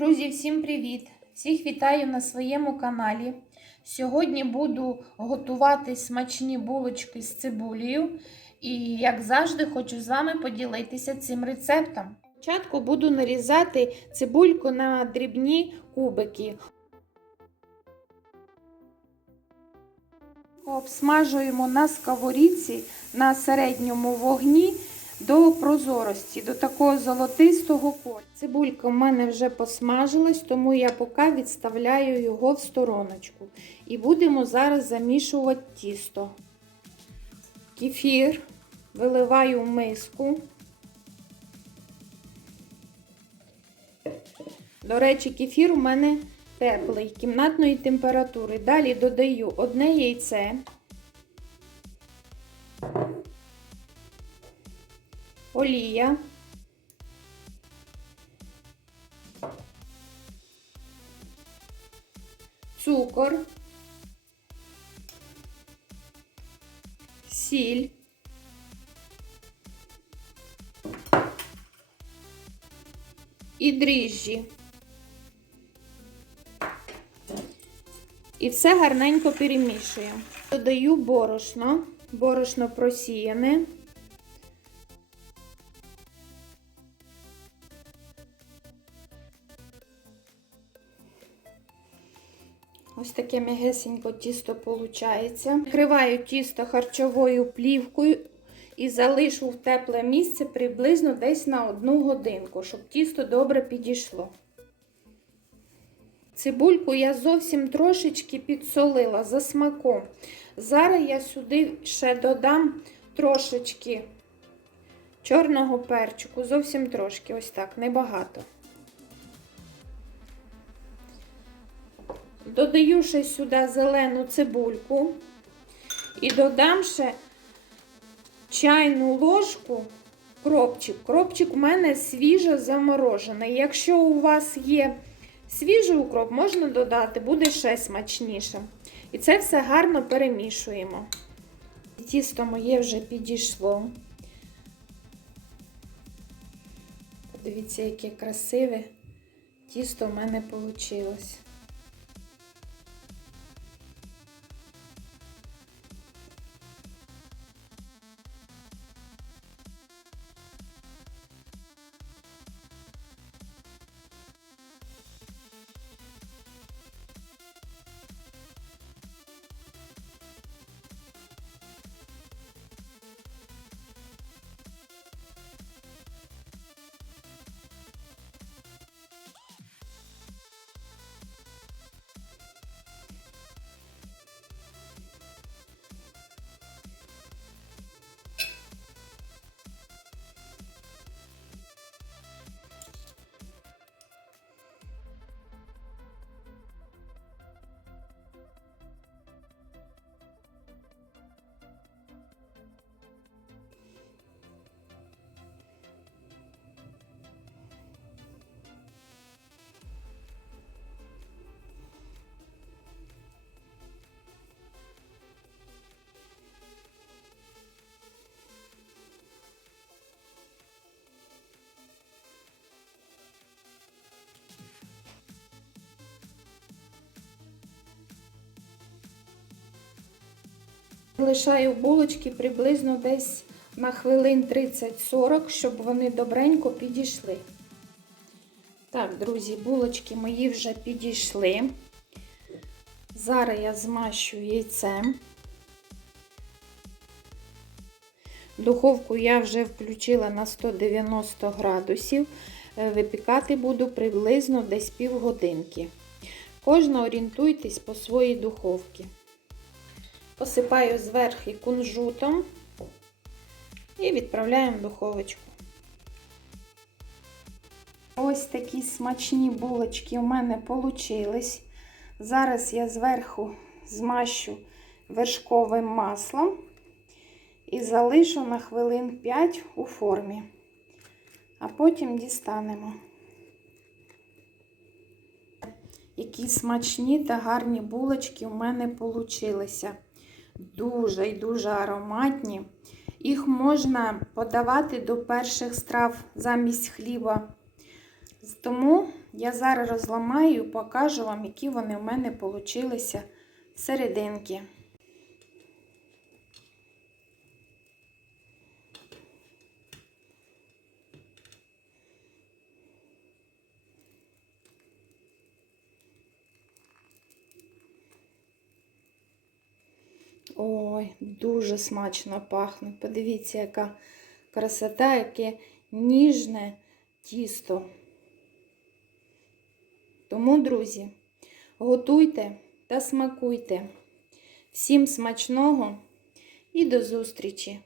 Друзі, всім привіт! Всіх вітаю на своєму каналі. Сьогодні буду готувати смачні булочки з цибулею. І, як завжди, хочу з вами поділитися цим рецептом. Спочатку буду нарізати цибульку на дрібні кубики. Обсмажуємо на сковорідці на середньому вогні до прозорості, до такого золотистого кольору. Цибулька в мене вже посмажилась, тому я поки відставляю його в стороночку. І будемо зараз замішувати тісто. Кефір виливаю в миску. До речі, кефір у мене теплий, кімнатної температури. Далі додаю одне яйце. Олія, цукор, сіль, і дріжджі. І все гарненько перемішуємо. Додаю борошно, борошно просіяне. Ось таке м'ягесенько тісто виходить. Накриваю тісто харчовою плівкою і залишу в тепле місце приблизно десь на одну годинку, щоб тісто добре підійшло. Цибульку я зовсім трошечки підсолила за смаком. Зараз я сюди ще додам трошечки чорного перчику, зовсім трошки, ось так, небагато. Додаю ще сюди зелену цибульку і додам ще чайну ложку кропчик. Кропчик у мене свіжо заморожений. Якщо у вас є свіжий укроп, можна додати, буде ще смачніше. І це все гарно перемішуємо. Тісто моє вже підійшло. Подивіться, яке красиве тісто в мене вийшло. Лишаю булочки приблизно десь на хвилин 30-40, щоб вони добренько підійшли. Так, друзі, булочки мої вже підійшли. Зараз я змащу яйцем. Духовку я вже включила на 190 градусів. Випікати буду приблизно десь півгодинки. Кожна орієнтуйтесь по своїй духовці. Посипаю зверху кунжутом і відправляємо в духовочку. Ось такі смачні булочки у мене вийшли. Зараз я зверху змащу вершковим маслом і залишу на хвилин 5 у формі, а потім дістанемо. Які смачні та гарні булочки у мене вийшли дуже і дуже ароматні. Їх можна подавати до перших страв замість хліба. Тому Я зараз розламаю і покажу вам, які вони в мене получилися серединки. Ой, дуже смачно пахне. Подивіться, яка красота, яке ніжне тісто. Тому, друзі, готуйте та смакуйте. Всім смачного і до зустрічі!